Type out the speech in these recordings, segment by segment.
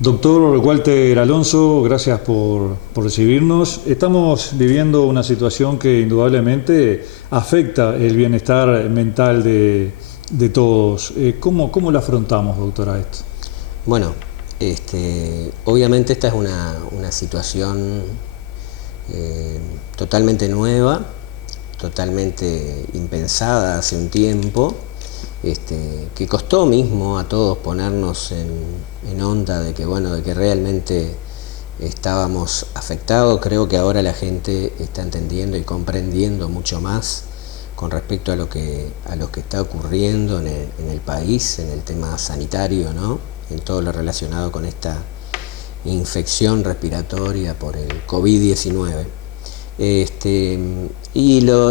Doctor Walter Alonso, gracias por recibirnos. Estamos viviendo una situación que indudablemente afecta el bienestar mental de todos. ¿Cómo lo afrontamos, doctora, esto? Bueno, obviamente esta es una situación totalmente nueva, totalmente impensada hace un tiempo, que costó mismo a todos ponernos en onda de que, bueno, de que realmente estábamos afectados. Creo que ahora la gente está entendiendo y comprendiendo mucho más con respecto a lo que está ocurriendo en el país, en el tema sanitario, ¿no? En todo lo relacionado con esta infección respiratoria por el COVID-19.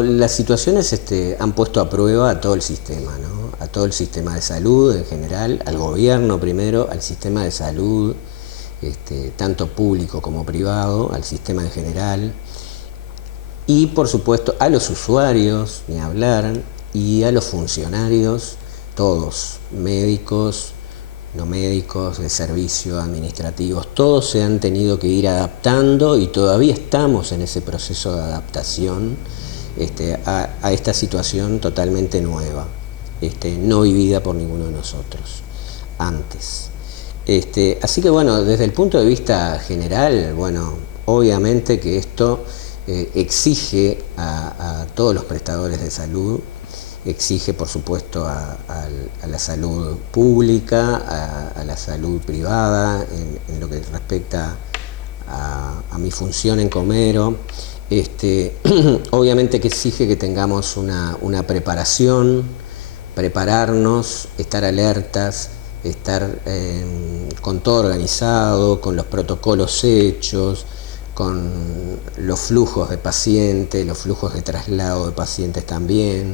Las situaciones han puesto a prueba a todo el sistema, ¿no? A todo el sistema de salud en general, al gobierno primero, al sistema de salud, tanto público como privado, al sistema en general, y por supuesto a los usuarios, ni hablar, y a los funcionarios, todos, médicos, no médicos, de servicio, administrativos, todos se han tenido que ir adaptando y todavía estamos en ese proceso de adaptación a esta situación totalmente nueva, no vivida por ninguno de nosotros antes. Así que bueno, desde el punto de vista general, bueno, obviamente que esto exige a todos los prestadores de salud, exige por supuesto a la salud pública, a la salud privada, en lo que respecta a mi función en Comero. Obviamente que exige que tengamos una preparación, prepararnos, estar alertas, estar con todo organizado, con los protocolos hechos, con los flujos de pacientes, los flujos de traslado de pacientes también.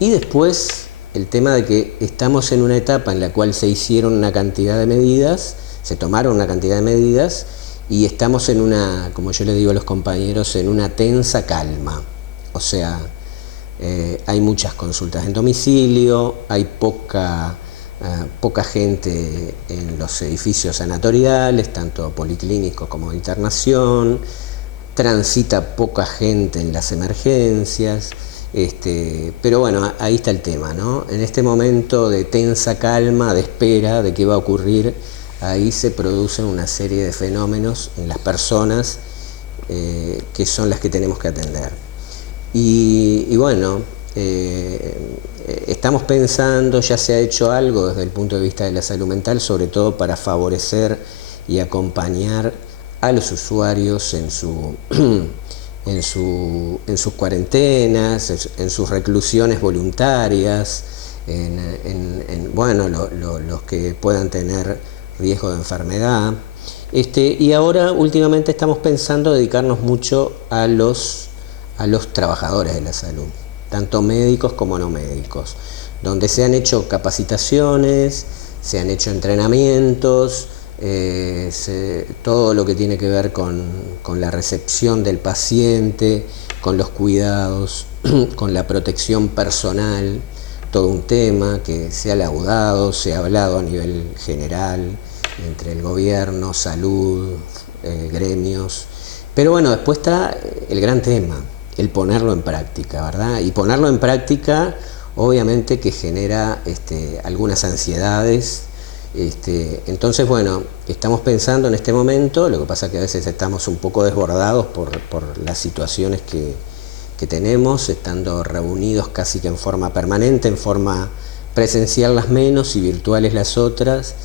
Y después el tema de que estamos en una etapa en la cual se hicieron una cantidad de medidas, se tomaron una cantidad de medidas y estamos en una, como yo le digo a los compañeros, en una tensa calma. O sea, hay muchas consultas en domicilio, hay poca gente en los edificios sanatoriales, tanto policlínicos como de internación, transita poca gente en las emergencias. Pero bueno, ahí está el tema, ¿no? En este momento de tensa calma, de espera de qué va a ocurrir, ahí se producen una serie de fenómenos en las personas que son las que tenemos que atender. Y bueno, estamos pensando, ya se ha hecho algo desde el punto de vista de la salud mental, sobre todo para favorecer y acompañar a los usuarios en sus cuarentenas, en sus reclusiones voluntarias, bueno, los que puedan tener riesgo de enfermedad. Y ahora últimamente estamos pensando dedicarnos mucho a los trabajadores de la salud, tanto médicos como no médicos, donde se han hecho capacitaciones, se han hecho entrenamientos, todo lo que tiene que ver con la recepción del paciente, con los cuidados, con la protección personal, todo un tema que se ha laudado, se ha hablado a nivel general, entre el gobierno, salud, gremios. Pero bueno, después está el gran tema, el ponerlo en práctica, ¿verdad? Y ponerlo en práctica obviamente que genera algunas ansiedades. Entonces, bueno, estamos pensando en este momento, lo que pasa que a veces estamos un poco desbordados por las situaciones que tenemos, estando reunidos casi que en forma permanente, en forma presencial las menos y virtuales las otras,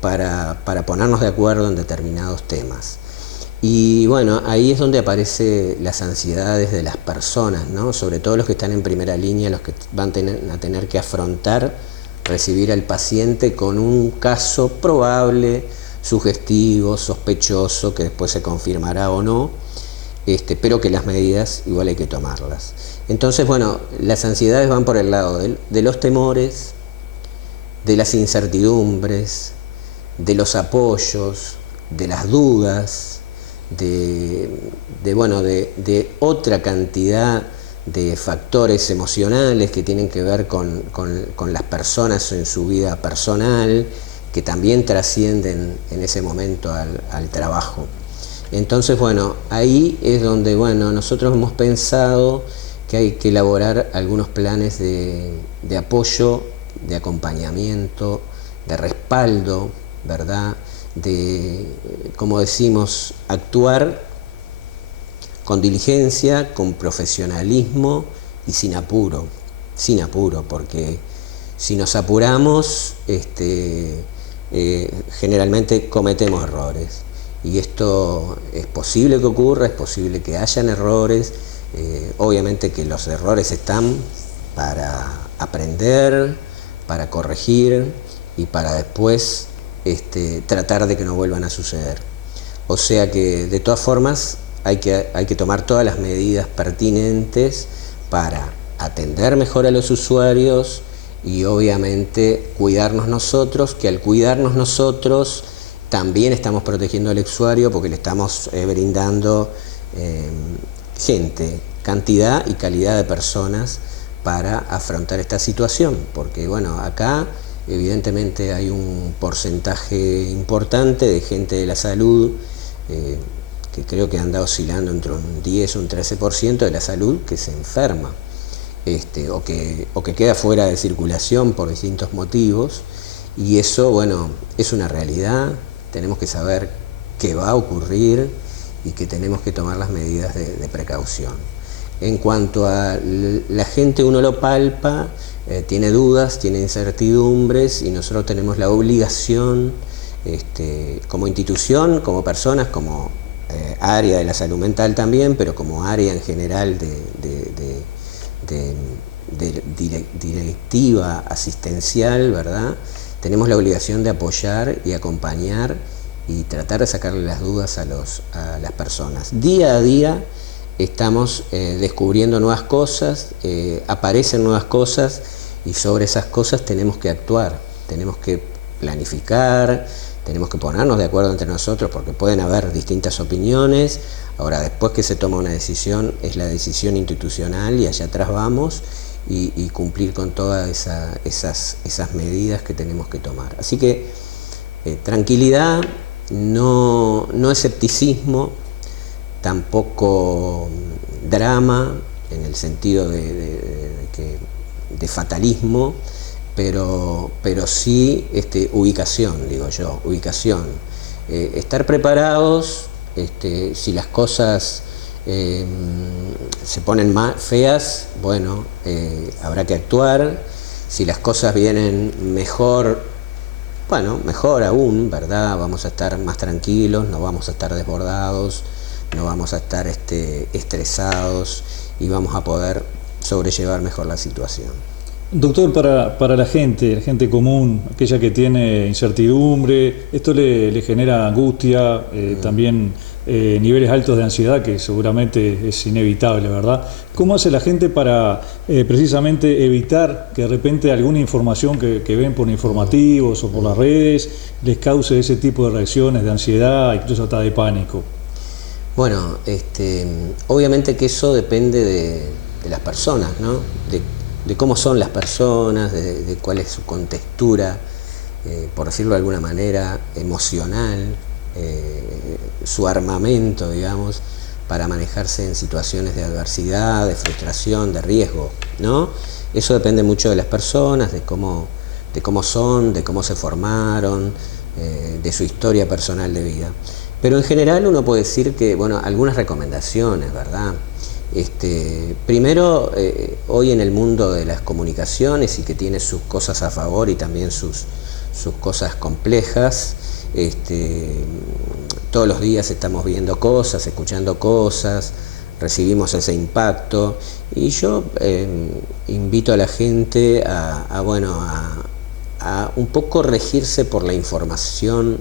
para ponernos de acuerdo en determinados temas. Y bueno, ahí es donde aparecen las ansiedades de las personas, ¿no? Sobre todo los que están en primera línea, los que van a tener que afrontar recibir al paciente con un caso probable, sugestivo, sospechoso, que después se confirmará o no, pero que las medidas igual hay que tomarlas. Entonces, bueno, las ansiedades van por el lado de los temores, de las incertidumbres, de los apoyos, de las dudas, de otra cantidad de factores emocionales que tienen que ver con las personas en su vida personal, que también trascienden en ese momento al trabajo. Entonces, bueno, ahí es donde, bueno, nosotros hemos pensado que hay que elaborar algunos planes de apoyo, de acompañamiento, de respaldo, ¿verdad? De, como decimos, actuar con diligencia, con profesionalismo y sin apuro, porque si nos apuramos, generalmente cometemos errores. Y esto es posible que ocurra, es posible que hayan errores, obviamente que los errores están para aprender, para corregir y para después tratar de que no vuelvan a suceder. O sea que de todas formas hay que tomar todas las medidas pertinentes para atender mejor a los usuarios y obviamente cuidarnos nosotros, que al cuidarnos nosotros también estamos protegiendo al usuario porque le estamos brindando gente, cantidad y calidad de personas para afrontar esta situación, porque bueno, acá evidentemente hay un porcentaje importante de gente de la salud que creo que anda oscilando entre un 10 o un 13% de la salud que se enferma o que queda fuera de circulación por distintos motivos, y eso, bueno, es una realidad. Tenemos que saber qué va a ocurrir y que tenemos que tomar las medidas de precaución. En cuanto a la gente, uno lo palpa, tiene dudas, tiene incertidumbres, y nosotros tenemos la obligación, como institución, como personas, como área de la salud mental también, pero como área en general de directiva asistencial, ¿verdad? Tenemos la obligación de apoyar y acompañar y tratar de sacarle las dudas a las personas. Día a día estamos descubriendo nuevas cosas, aparecen nuevas cosas, y sobre esas cosas tenemos que actuar, tenemos que planificar, tenemos que ponernos de acuerdo entre nosotros, porque pueden haber distintas opiniones. Ahora, después que se toma una decisión, es la decisión institucional y allá atrás vamos, y cumplir con todas esas medidas que tenemos que tomar. Así que tranquilidad, no escepticismo, tampoco drama en el sentido de fatalismo, pero sí ubicación, digo yo, ubicación. Estar preparados, si las cosas se ponen feas, bueno, habrá que actuar. Si las cosas vienen mejor, bueno, mejor aún, ¿verdad? Vamos a estar más tranquilos, no vamos a estar desbordados, no vamos a estar estresados, y vamos a poder sobrellevar mejor la situación. Doctor, para la gente común, aquella que tiene incertidumbre, esto le genera angustia, también niveles altos de ansiedad, que seguramente es inevitable, ¿verdad? ¿Cómo hace la gente para precisamente evitar que de repente alguna información que ven por informativos o por las redes les cause ese tipo de reacciones de ansiedad, incluso hasta de pánico? Bueno, obviamente que eso depende de las personas, ¿no? De cómo son las personas, de cuál es su contextura, por decirlo de alguna manera, emocional, su armamento, digamos, para manejarse en situaciones de adversidad, de frustración, de riesgo, ¿no? Eso depende mucho de las personas, de cómo son, de cómo se formaron, de su historia personal de vida. Pero en general uno puede decir que, bueno, algunas recomendaciones, ¿verdad? Primero, hoy en el mundo de las comunicaciones, y que tiene sus cosas a favor y también sus cosas complejas, todos los días estamos viendo cosas, escuchando cosas, recibimos ese impacto, y yo invito a la gente a un poco regirse por la información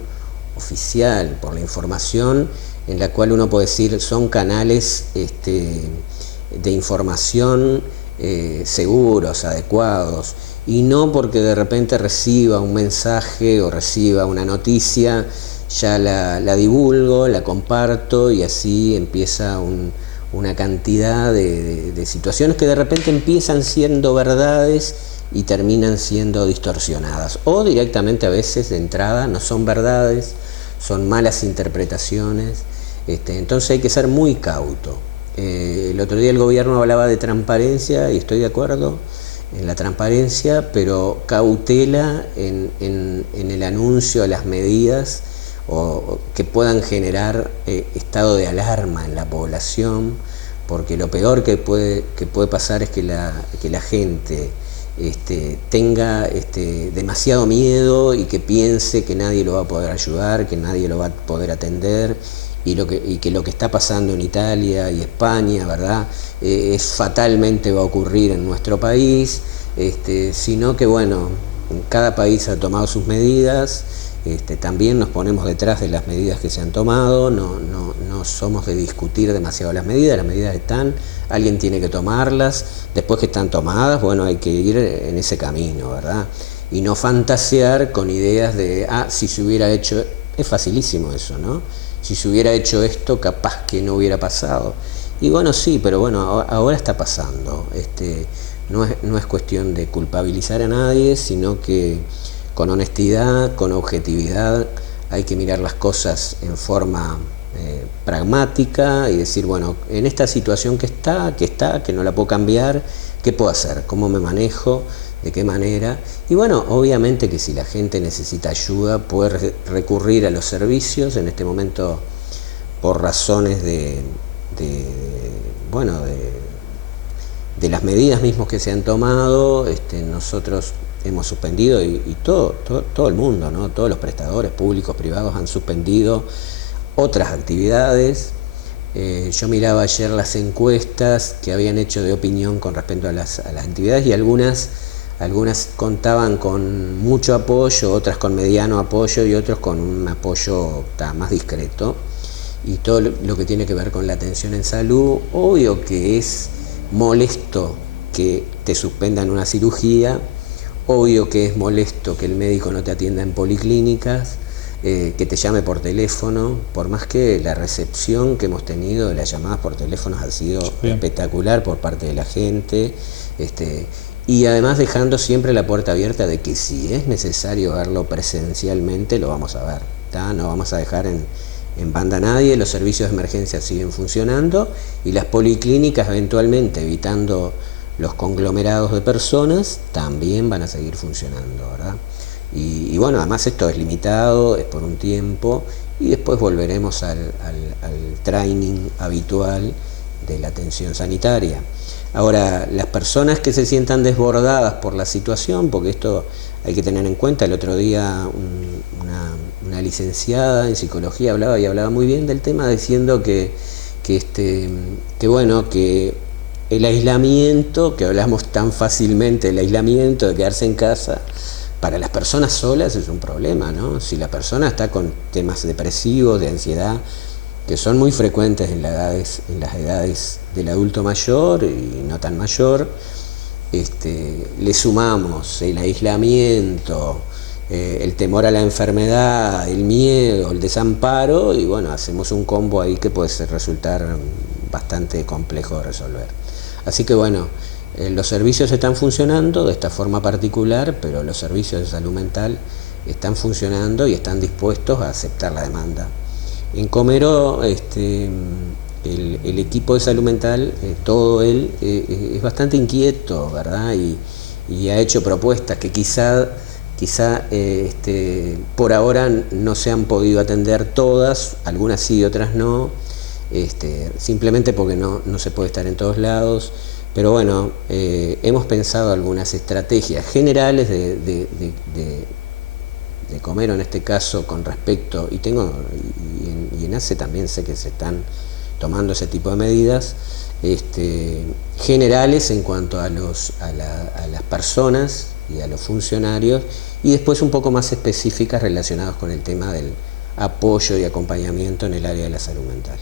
oficial, por la información en la cual uno puede decir son canales de información seguros, adecuados, y no porque de repente reciba un mensaje o reciba una noticia, ya la divulgo, la comparto, y así empieza una cantidad de situaciones que de repente empiezan siendo verdades y terminan siendo distorsionadas. O directamente a veces de entrada no son verdades, son malas interpretaciones. Entonces hay que ser muy cauto. El otro día el gobierno hablaba de transparencia y estoy de acuerdo en la transparencia, pero cautela en el anuncio a las medidas o que puedan generar estado de alarma en la población, porque lo peor que puede pasar es que la gente tenga demasiado miedo y que piense que nadie lo va a poder ayudar, que nadie lo va a poder atender, y que lo que está pasando en Italia y España, ¿verdad? Fatalmente va a ocurrir en nuestro país, sino que bueno, cada país ha tomado sus medidas. También nos ponemos detrás de las medidas que se han tomado, no somos de discutir demasiado las medidas están, alguien tiene que tomarlas, después que están tomadas, bueno, hay que ir en ese camino, ¿verdad? Y no fantasear con ideas de, si se hubiera hecho, es facilísimo eso, ¿no? Si se hubiera hecho esto, capaz que no hubiera pasado. Y bueno, sí, pero bueno, ahora está pasando. No es cuestión de culpabilizar a nadie, sino que con honestidad, con objetividad, hay que mirar las cosas en forma pragmática y decir, bueno, en esta situación que no la puedo cambiar, ¿qué puedo hacer? ¿Cómo me manejo? ¿De qué manera? Y bueno, obviamente que si la gente necesita ayuda, puede recurrir a los servicios. En este momento, por razones de las medidas mismas que se han tomado, nosotros hemos suspendido y todo el mundo, ¿no? Todos los prestadores públicos, privados han suspendido otras actividades. Yo miraba ayer las encuestas que habían hecho de opinión con respecto a las actividades, y algunas contaban con mucho apoyo, otras con mediano apoyo y otros con un apoyo más discreto. Y todo lo que tiene que ver con la atención en salud, obvio que es molesto que te suspendan una cirugía, obvio que es molesto que el médico no te atienda en policlínicas, que te llame por teléfono, por más que la recepción que hemos tenido de las llamadas por teléfono ha sido espectacular por parte de la gente, y además dejando siempre la puerta abierta de que si es necesario verlo presencialmente, lo vamos a ver, ¿tá? No vamos a dejar en banda a nadie. Los servicios de emergencia siguen funcionando y las policlínicas, eventualmente evitando los conglomerados de personas, también van a seguir funcionando, ¿verdad? Y bueno, además esto es limitado, es por un tiempo, y después volveremos al training habitual de la atención sanitaria. Ahora, las personas que se sientan desbordadas por la situación, porque esto hay que tener en cuenta, el otro día una licenciada en psicología hablaba muy bien del tema, diciendo que bueno, que el aislamiento, que hablamos tan fácilmente del aislamiento, de quedarse en casa, para las personas solas es un problema, ¿no? Si la persona está con temas depresivos, de ansiedad, que son muy frecuentes en las edades del adulto mayor y no tan mayor, le sumamos el aislamiento, el temor a la enfermedad, el miedo, el desamparo, y bueno, hacemos un combo ahí que puede resultar bastante complejo de resolver. Así que bueno, los servicios están funcionando de esta forma particular, pero los servicios de salud mental están funcionando y están dispuestos a aceptar la demanda. En Comero, el equipo de salud mental, todo él, es bastante inquieto, ¿verdad? Y ha hecho propuestas que quizá por ahora no se han podido atender todas, algunas sí, otras no, simplemente porque no se puede estar en todos lados. Pero bueno, hemos pensado algunas estrategias generales de Comero en este caso con respecto, y en ACE también sé que se están tomando ese tipo de medidas generales en cuanto a las personas y a los funcionarios, y después un poco más específicas relacionadas con el tema del apoyo y acompañamiento en el área de la salud mental.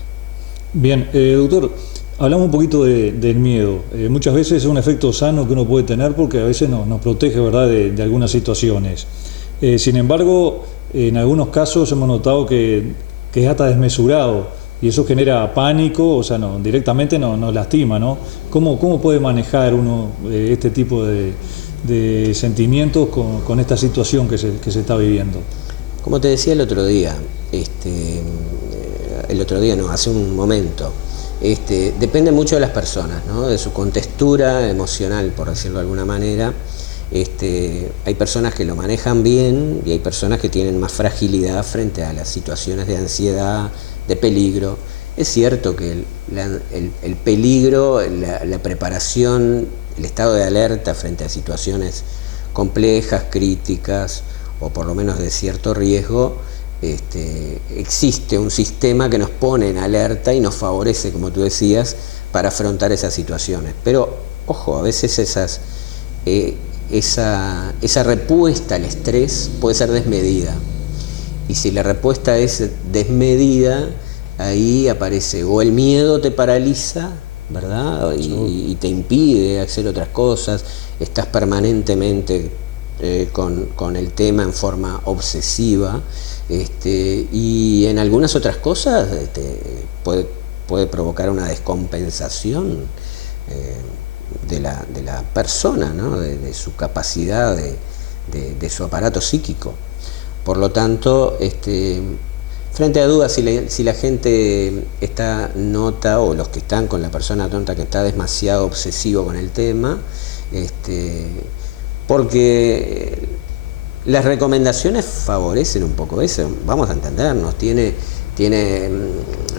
Bien, doctor, hablamos un poquito del miedo. Muchas veces es un efecto sano que uno puede tener porque a veces nos protege, ¿verdad?, de algunas situaciones. Sin embargo, en algunos casos hemos notado que es hasta desmesurado y eso genera pánico, o sea, directamente nos lastima, ¿no? ¿Cómo puede manejar uno este tipo de de sentimientos con esta situación que se está viviendo. Como te decía el otro día, hace un momento, depende mucho de las personas, ¿no? De su contextura emocional, por decirlo de alguna manera. Hay personas que lo manejan bien y hay personas que tienen más fragilidad frente a las situaciones de ansiedad, de peligro. Es cierto que el peligro, la preparación, el estado de alerta frente a situaciones complejas, críticas o por lo menos de cierto riesgo, existe un sistema que nos pone en alerta y nos favorece, como tú decías, para afrontar esas situaciones. Pero, ojo, a veces esa respuesta al estrés puede ser desmedida. Y si la respuesta es desmedida, ahí aparece o el miedo te paraliza, ¿verdad? Y te impide hacer otras cosas, estás permanentemente con el tema en forma obsesiva, y en algunas otras cosas puede provocar una descompensación de la persona, ¿no? de su capacidad, de su aparato psíquico. Por lo tanto, frente a dudas, si la gente nota, o los que están con la persona tonta que está demasiado obsesivo con el tema, porque las recomendaciones favorecen un poco eso, vamos a entendernos, tiene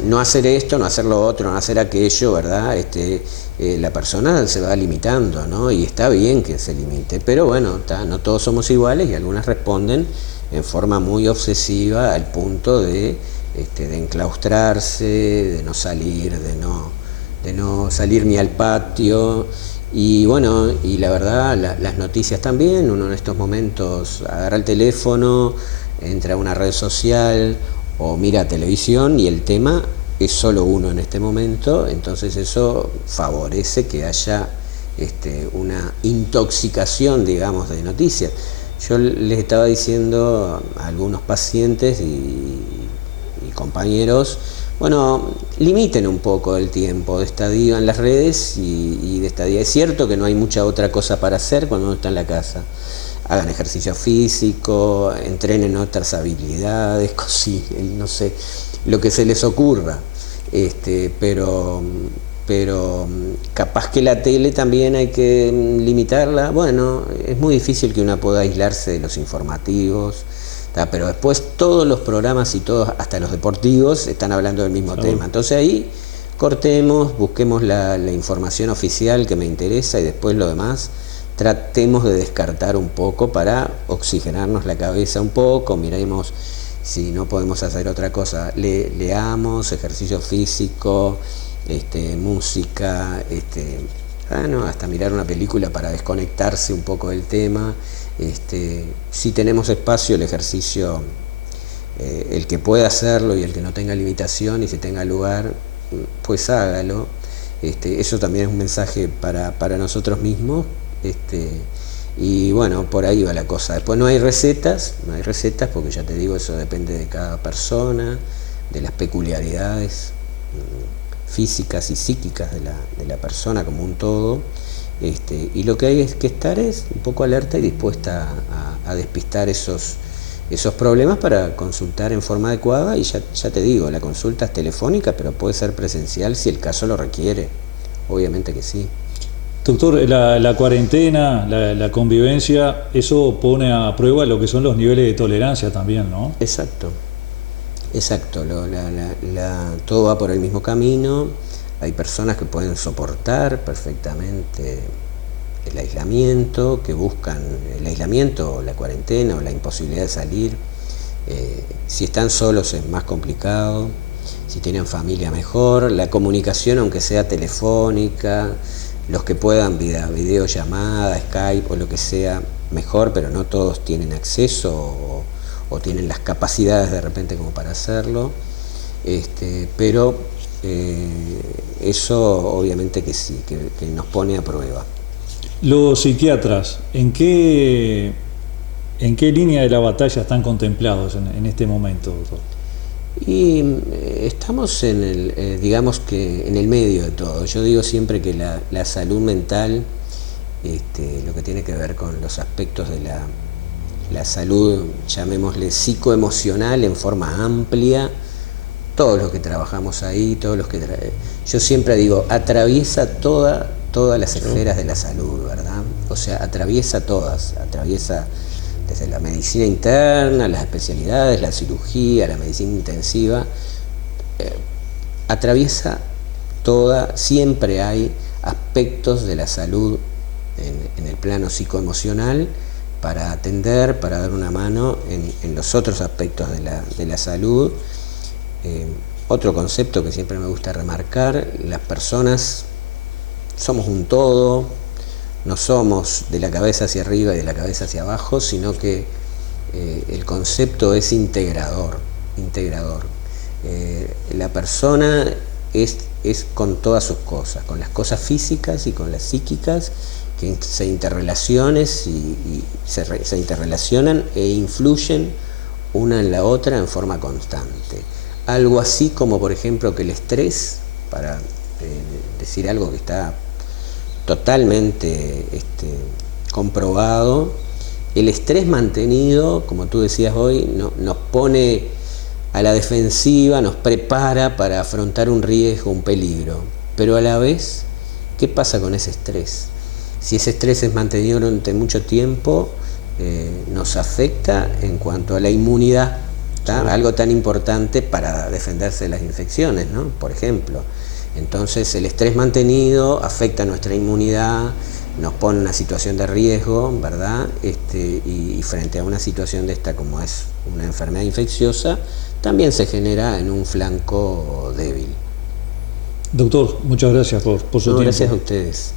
no hacer esto, no hacer lo otro, no hacer aquello, ¿verdad? La persona se va limitando, ¿no? Y está bien que se limite, pero bueno, no todos somos iguales y algunas responden en forma muy obsesiva al punto de enclaustrarse, de no salir, de no salir ni al patio. Y bueno, y la verdad, las noticias también, uno en estos momentos agarra el teléfono, entra a una red social o mira televisión y el tema es solo uno en este momento, entonces eso favorece que haya una intoxicación, digamos, de noticias. Yo les estaba diciendo a algunos pacientes y compañeros, bueno, limiten un poco el tiempo de estadio en las redes y de estadía. Es cierto que no hay mucha otra cosa para hacer cuando uno está en la casa. Hagan ejercicio físico, entrenen otras habilidades, cocinen, no sé, lo que se les ocurra. Pero capaz que la tele también hay que limitarla. Bueno, es muy difícil que uno pueda aislarse de los informativos. Pero después todos los programas y todos, hasta los deportivos, están hablando del mismo tema. Entonces ahí cortemos, busquemos la información oficial que me interesa y después lo demás tratemos de descartar un poco para oxigenarnos la cabeza un poco, miremos si no podemos hacer otra cosa, leamos, ejercicio físico, música, hasta mirar una película para desconectarse un poco del tema. Si tenemos espacio, el ejercicio, el que pueda hacerlo y el que no tenga limitación y si tenga lugar, pues hágalo. Eso también es un mensaje para nosotros mismos, y bueno, por ahí va la cosa. Después no hay recetas porque ya te digo, eso depende de cada persona, de las peculiaridades físicas y psíquicas de la persona como un todo. Y lo que hay que estar es un poco alerta y dispuesta a despistar esos problemas para consultar en forma adecuada. Y ya te digo, la consulta es telefónica, pero puede ser presencial si el caso lo requiere. Obviamente que sí. Doctor, la cuarentena, la convivencia, eso pone a prueba lo que son los niveles de tolerancia también, ¿no? Exacto. Todo va por el mismo camino. Hay personas que pueden soportar perfectamente el aislamiento, que buscan el aislamiento o la cuarentena o la imposibilidad de salir. Si están solos es más complicado, si tienen familia mejor, la comunicación aunque sea telefónica, los que puedan videollamada, Skype o lo que sea, mejor, pero no todos tienen acceso o tienen las capacidades de repente como para hacerlo. Pero eso obviamente que sí, que nos pone a prueba. Los psiquiatras, ¿en qué línea de la batalla están contemplados en este momento, doctor? Y estamos digamos que en el medio de todo. Yo digo siempre que la salud mental lo que tiene que ver con los aspectos de la salud, llamémosle psicoemocional en forma amplia. Todos los que trabajamos ahí, yo siempre digo, atraviesa todas las esferas de la salud, ¿verdad? O sea, atraviesa todas, atraviesa desde la medicina interna, las especialidades, la cirugía, la medicina intensiva, atraviesa toda, siempre hay aspectos de la salud en el plano psicoemocional para atender, para dar una mano en los otros aspectos de la salud. Otro concepto que siempre me gusta remarcar: las personas somos un todo, no somos de la cabeza hacia arriba y de la cabeza hacia abajo, sino que el concepto es integrador. La persona es con todas sus cosas, con las cosas físicas y con las psíquicas, que se interrelacionan e influyen una en la otra en forma constante. Algo así como, por ejemplo, que el estrés, para decir algo que está totalmente comprobado, el estrés mantenido, como tú decías hoy, nos pone a la defensiva, nos prepara para afrontar un riesgo, un peligro. Pero a la vez, ¿qué pasa con ese estrés? Si ese estrés es mantenido durante mucho tiempo, nos afecta en cuanto a la inmunidad, ¿tá? Sí. Algo tan importante para defenderse de las infecciones, ¿no? Por ejemplo. Entonces el estrés mantenido afecta nuestra inmunidad, nos pone en una situación de riesgo, ¿verdad? Y frente a una situación de esta, como es una enfermedad infecciosa, también se genera en un flanco débil. Doctor, muchas gracias por su tiempo. Gracias a ustedes.